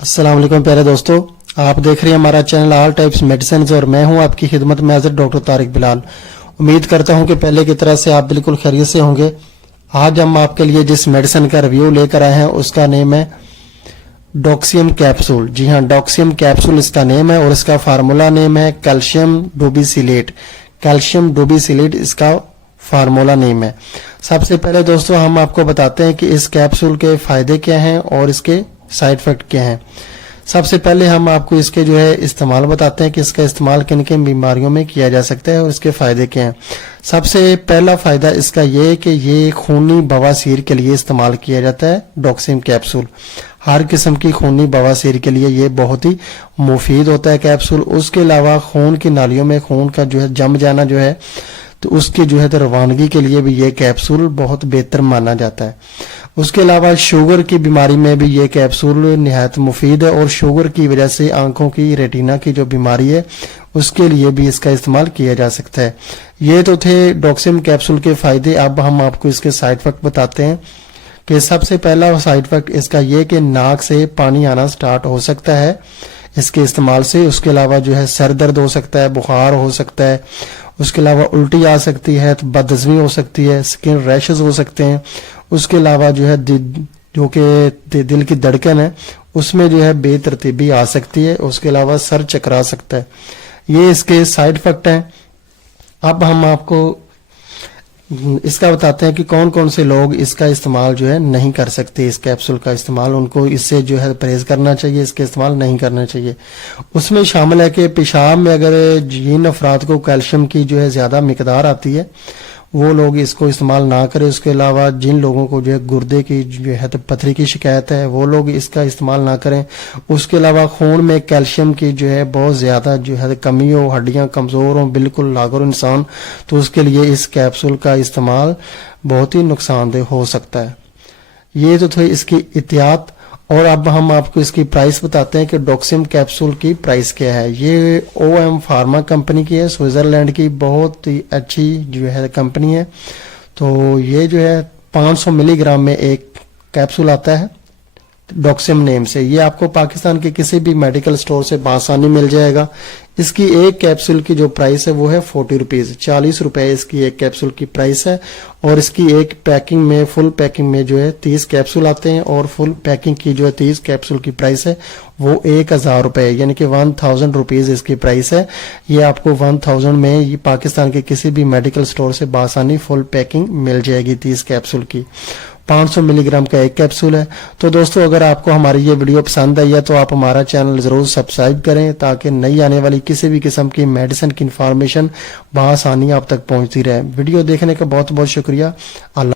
अस्सलाम वालेकुम प्यारे दोस्तों, आप देख रहे हैं हमारा चैनल ऑल टाइप्स मेडिसिन और मैं हूं आपकी खिदमत में हाजिर डॉक्टर तारिक बिलाल। उम्मीद करता हूं कि पहले की तरह से आप बिल्कुल खैरियत से होंगे। आज हम आपके लिए जिस मेडिसिन का रिव्यू लेकर आए हैं उसका नेम है डॉक्सियम कैप्सूल। जी हां, डॉक्सियम कैप्सूल इसका नेम है और इसका फार्मूला नेम है कैल्शियम डोबिसिलेट। कैल्शियम डोबिसिलेट इसका फार्मूला नेम है। सबसे पहले दोस्तों हम आपको बताते हैं कि इस कैप्सूल के फायदे क्या हैं और इसके साइड इफेक्ट क्या हैं। सबसे पहले हम आपको इसके इस्तेमाल बताते हैं कि इसका इस्तेमाल किन किन बीमारियों में किया जा सकता है और इसके फायदे क्या हैं। सबसे पहला फायदा इसका ये है कि ये खूनी बवासीर के लिए इस्तेमाल किया जाता है। डॉक्सियम कैप्सूल हर किस्म की खूनी बवासीर के लिए ये बहुत ही मुफीद होता है कैप्सूल। उसके अलावा खून की नालियों में खून का जम जाना तो उसकी रवानगी के लिए भी ये कैप्सूल बहुत बेहतर माना जाता है। उसके अलावा शुगर की बीमारी में भी ये कैप्सूल निहायत मुफीद है और शुगर की वजह से आंखों की रेटिना की जो बीमारी है उसके लिए भी इसका इस्तेमाल किया जा सकता है। ये तो थे डॉक्सियम कैप्सूल के फायदे। अब हम आपको इसके साइड इफेक्ट बताते हैं कि सबसे पहला साइड इफेक्ट इसका ये कि नाक से पानी आना स्टार्ट हो सकता है इसके इस्तेमाल से। उसके अलावा सर दर्द हो सकता है, बुखार हो सकता है, उसके अलावा उल्टी आ सकती है, तो बदहजमी हो सकती है, स्किन रैशेस हो सकते हैं। उसके अलावा जो कि दिल की धड़कन है उसमें बेतरतीबी आ सकती है। उसके अलावा सर चकरा सकता है। ये इसके साइड इफेक्ट हैं। अब हम आपको इसका बताते हैं कि कौन कौन से लोग इसका इस्तेमाल नहीं कर सकते। इस कैप्सूल का इस्तेमाल उनको इससे परहेज करना चाहिए, इसके इस्तेमाल नहीं करना चाहिए। उसमें शामिल है कि पेशाब में अगर जिन अफराद को कैल्शियम की ज्यादा मिकदार आती है वो लोग इसको इस्तेमाल ना करें। उसके अलावा जिन लोगों को गुर्दे की पथरी की शिकायत है वो लोग इसका इस्तेमाल ना करें। उसके अलावा खून में कैल्शियम की बहुत ज्यादा कमी हो, हड्डियां कमजोर हो, बिल्कुल लागोर इंसान, तो उसके लिए इस कैप्सूल का इस्तेमाल बहुत ही नुकसानदेह हो सकता है। ये तो थे इसकी एहतियात। और अब हम आपको इसकी प्राइस बताते हैं कि डॉक्सियम कैप्सूल की प्राइस क्या है। ये OM फार्मा कंपनी की है, स्विट्जरलैंड की बहुत ही अच्छी कंपनी है। तो ये 500 मिलीग्राम में एक कैप्सूल आता है डॉक्सियम नेम से। ये आपको पाकिस्तान के किसी भी मेडिकल स्टोर से बआसानी मिल जाएगा। इसकी एक कैप्सूल की जो प्राइस है वो है 40 रुपीज, 40 रुपए इसकी एक कैप्सूल की प्राइस है। और इसकी एक पैकिंग में, फुल पैकिंग में 30 कैप्सूल आते हैं और फुल पैकिंग की 30 कैप्सूल की प्राइस है वो 1000 रुपए, यानी कि 1000 रुपीज इसकी प्राइस है। ये आपको 1000 में ये पाकिस्तान के किसी भी मेडिकल स्टोर से बआसानी फुल पैकिंग मिल जाएगी 30 कैप्सूल की। 500 मिलीग्राम का एक कैप्सूल है। तो दोस्तों अगर आपको हमारी ये वीडियो पसंद आई है तो आप हमारा चैनल जरूर सब्सक्राइब करें ताकि नई आने वाली किसी भी किस्म की मेडिसिन की इंफॉर्मेशन बआसानी आप तक पहुंचती रहे। वीडियो देखने का बहुत बहुत शुक्रिया। अल्लाह।